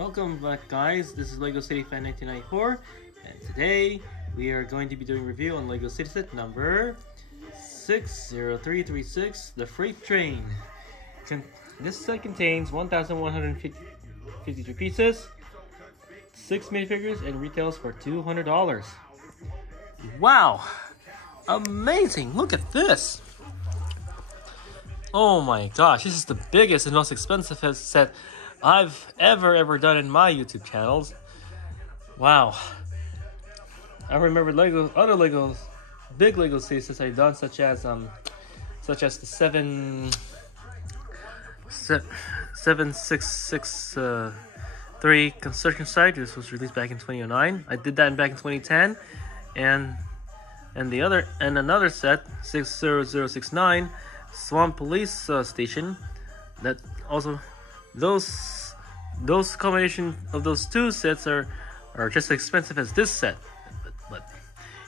Welcome back, guys. This is Lego City Fan 1994, and today we are going to be doing a review on Lego City Set number 60336, the Freight Train. This set contains 1,153 pieces, 6 minifigures, and retails for $200. Wow! Amazing! Look at this! Oh my gosh, this is the biggest and most expensive set I've ever done in my YouTube channels. Wow. I remember other big Lego series I've done, such as the 7663 construction site. This was released back in 2009. I did that back in 2010, and another set 60069 Swamp Police Station. That also those combination of those two sets are just as expensive as this set, but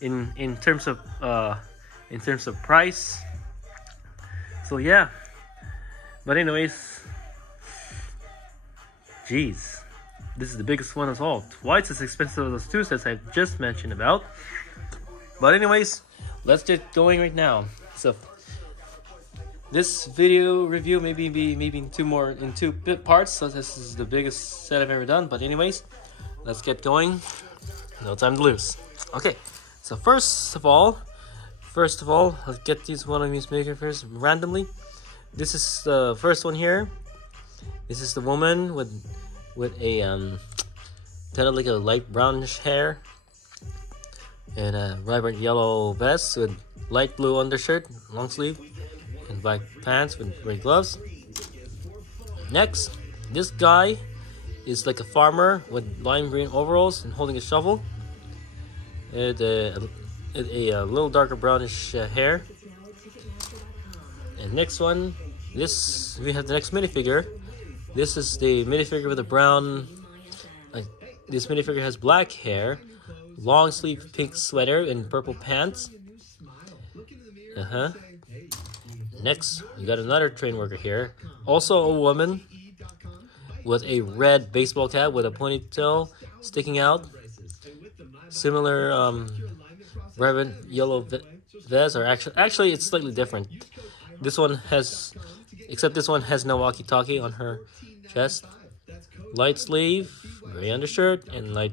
in terms of price. So yeah. But anyways, geez, this is the biggest one of all. Twice as expensive as those two sets I just mentioned about. But anyways, let's get going right now. So this video review maybe in two parts, so this is the biggest set I've ever done. But anyways, let's get going. No time to lose. Okay, so first of all, let's get one of these makers first randomly. This is the first one here. This is the woman with a kind of like a light brownish hair and a vibrant yellow vest with light blue undershirt, long sleeve, and black pants with red gloves. Next, this guy is like a farmer with lime green overalls and holding a shovel, and a little darker brownish hair. And next one, we have the next minifigure. This is the minifigure with a brown. This minifigure has black hair, long sleeve pink sweater, and purple pants. Next, we got another train worker here. Also a woman with a red baseball cap with a ponytail sticking out. Similar vibrant yellow vest, or actually it's slightly different. This one has no walkie-talkie on her chest. Light sleeve, gray undershirt, and light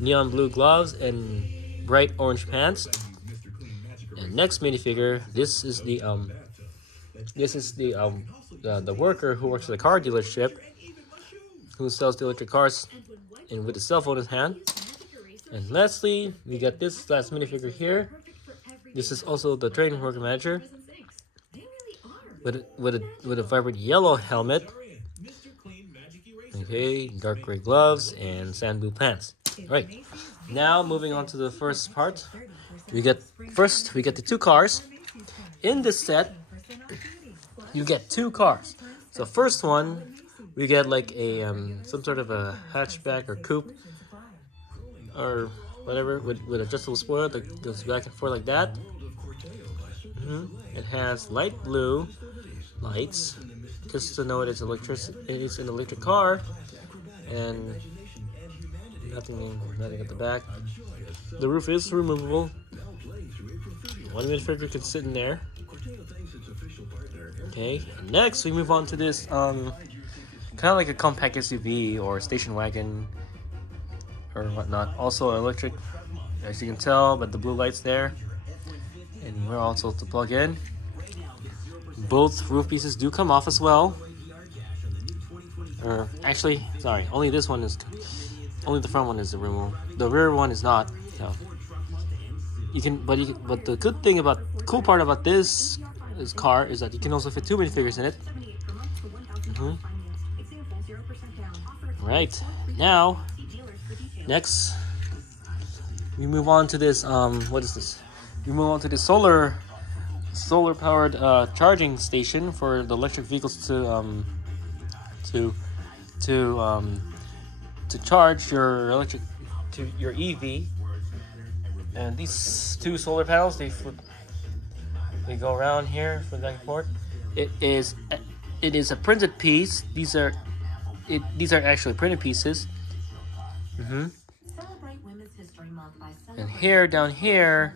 neon blue gloves and bright orange pants. And next minifigure, this is the worker who works at the car dealership, who sells the electric cars, and with a cell phone in his hand. And lastly, we got this last minifigure here. This is also the train worker manager with a vibrant yellow helmet. Okay, dark gray gloves and sand blue pants. All right, now moving on to the first part. We get the two cars. In this set, you get two cars. So first one, we get like a some sort of a hatchback or coupe or whatever with adjustable spoiler that goes back and forth like that. It has light blue lights, just to know it's an electric car, and nothing at the back. The roof is removable. One minifigure can sit in there. Okay, next we move on to this kind of like a compact SUV or station wagon or whatnot. Also electric, as you can tell, but the blue lights there, and we're also to plug in. Both roof pieces do come off as well. Actually, sorry, only the front one is removable. The rear one is not. So but the cool part about this car is that you can also fit two minifigures in it. Right, now, next, we move on to this, what is this? We move on to the solar powered charging station for the electric vehicles to charge your EV. And these two solar panels, they go around here from back and forth. It is a printed piece. These are these are actually printed pieces. And here, down here,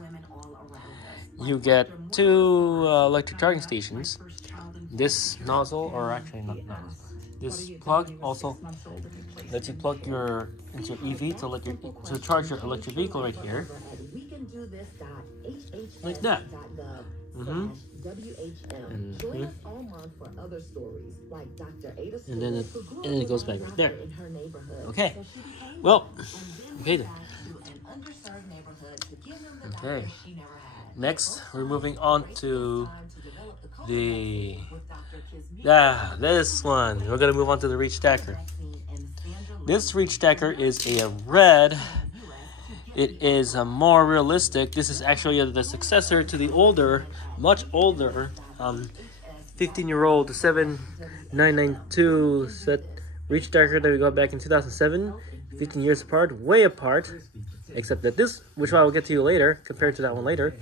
you get two electric charging stations. This nozzle, or actually not nozzle, this plug also lets you plug into your EV to charge your electric vehicle right here, like that. And then it goes back right there. Okay. Well. Okay then. Okay. Next, we're moving on to this one. We're gonna move on to the reach stacker. This reach stacker is a red. It is more realistic. This is actually the successor to the older, much older, 15-year-old 7992 set reach stacker that we got back in 2007. 15 years apart, way apart, except that this, which I will get to you later, compared to that one later.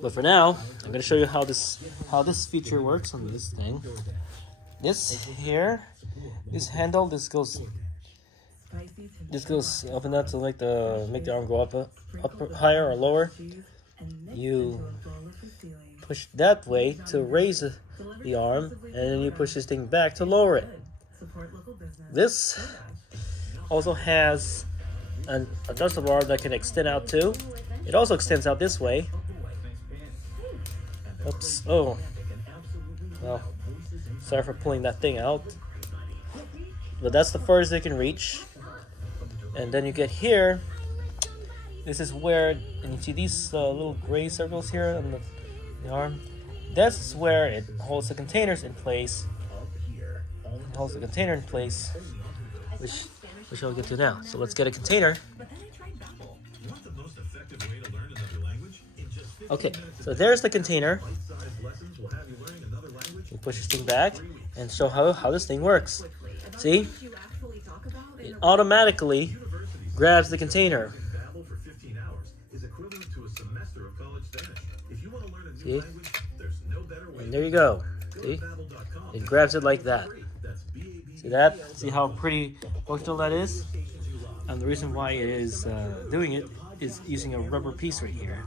But for now, I'm going to show you how this feature works on this thing. This here, this handle, this goes up and down to make the arm go up higher or lower. You push that way to raise the arm, and then you push this thing back to lower it. This also has an adjustable bar that can extend out too. It also extends out this way. Oops. Oh. Well, sorry for pulling that thing out. But that's the furthest it can reach. And then you get here. This is where, and you see these little gray circles here on the arm. That's where it holds the containers in place. It holds the container in place, which I'll get to now. So let's get a container. Okay, so there's the container. You push this thing back and show how this thing works. See? It automatically grabs the container. See? And there you go. See? It grabs it like that. See that? See how pretty functional that is? And the reason why it is doing it is using a rubber piece right here.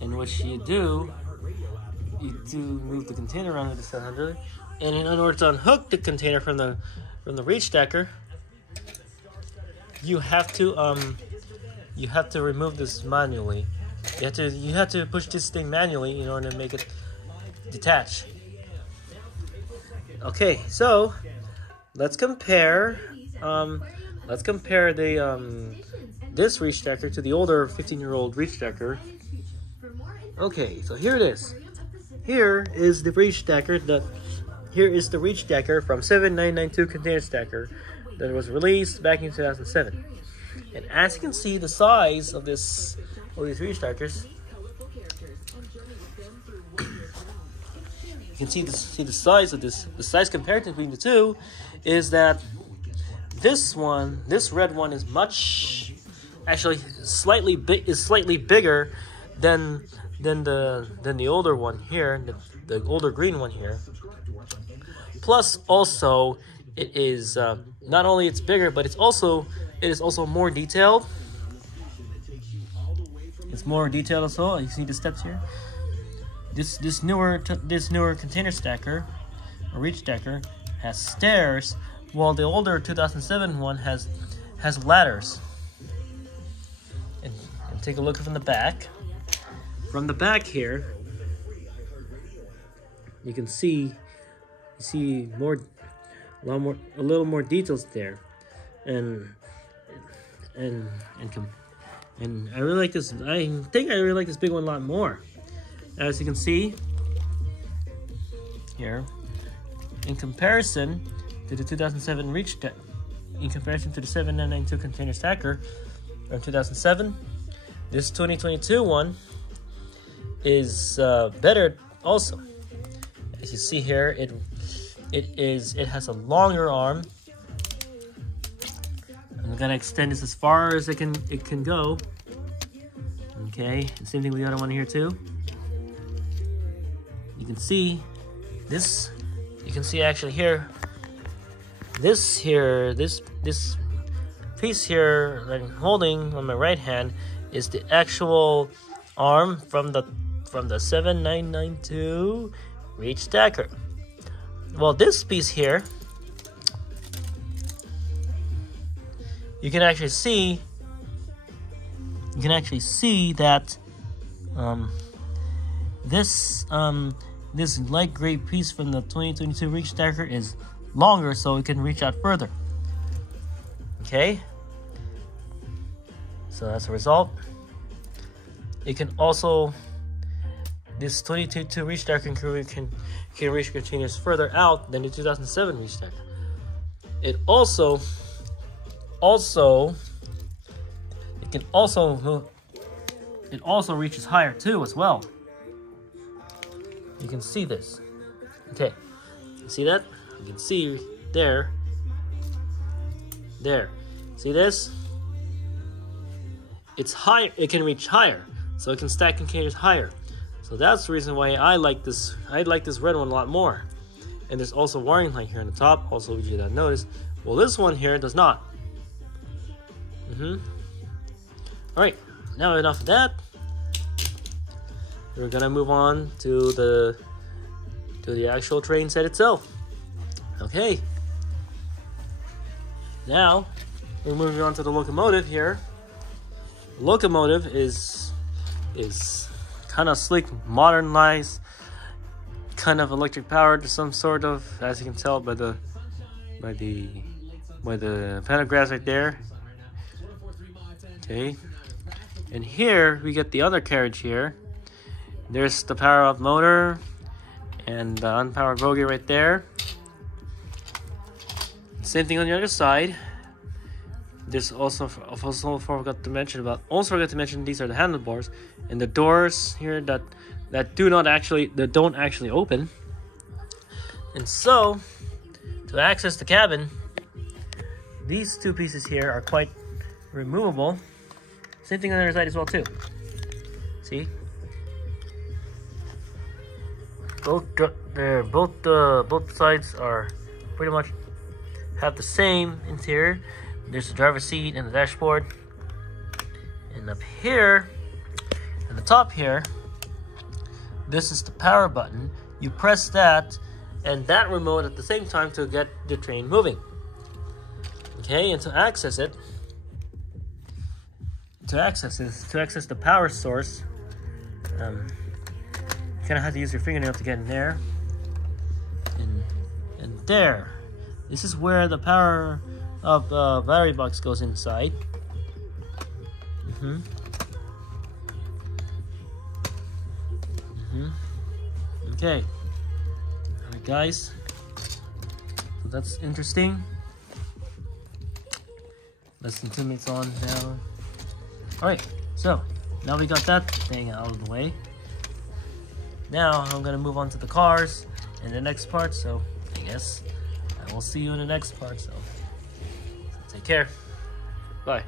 And what you do move the container around with the 700, and in order to unhook the container from the reach stacker, you have to remove this manually. You have to push this thing manually in order to make it detach. Okay, so let's compare this reach stacker to the older 15-year-old reach stacker. Okay, so here it is. Here is the reach stacker. Here is the reach stacker from 7992 container stacker that was released back in 2007. And as you can see, the size of these reach stackers. You can see the size of this. The size compared between the two is that this red one, is slightly bigger than the older one here, the older green one here. Plus, also, it is not only it's bigger, but it is also more detailed. It's more detailed as well. You see the steps here. This newer container stacker, or reach stacker, has stairs, while the older 2007 one has ladders. And take a look from the back. From the back here, you can see a little more details there, and I really like this. I think I really like this big one a lot more. As you can see here, in comparison to the 2007 reach stacker, in comparison to the 7992 container stacker from 2007, this 2022 one is better also. As you see here, it has a longer arm. I'm gonna extend this as far as it can go. Okay, same thing with the other one here too. You can see this, you can see actually here, this piece here that I'm holding on my right hand is the actual arm from the 7992 reach stacker. Well, this piece here, you can actually see that this light gray piece from the 2022 reach stacker is longer, so it can reach out further. Okay, so that's a result. It can also, this 2022 reach stacker can reach continuous further out than the 2007 reach stacker. It also reaches higher too as well. You can see this. Okay, see that? You can see there. See this? It's high. It can reach higher, so it can stack containers higher. So that's the reason why I like this. I like this red one a lot more. And there's also warning light here on the top. Also, you did not notice. Well, this one here does not. All right. Now enough of that. We're gonna move on to the actual train set itself. Okay. Now we're moving on to the locomotive here. The locomotive is kind of sleek, modernized, kind of electric powered to some sort of, as you can tell by the pantographs right there. Okay. And here we get the other carriage here. There's the power up motor and the unpowered bogie right there. Same thing on the other side. There's also forgot to mention these are the handlebars and the doors here that don't actually open. And so to access the cabin, these two pieces here are quite removable. Same thing on the other side as well too. See? Both sides are pretty much have the same interior. There's the driver's seat and the dashboard. And up here, at the top here, this is the power button. You press that and that remote at the same time to get the train moving. Okay, and to access the power source, you kind of have to use your fingernail to get in there. And there. This is where the power of the battery box goes inside. Okay. Alright guys. So that's interesting. Less than 2 minutes on now. Alright, so now we got that thing out of the way. Now I'm gonna move on to the cars in the next part, so I guess I will see you in the next part. So take care. Bye.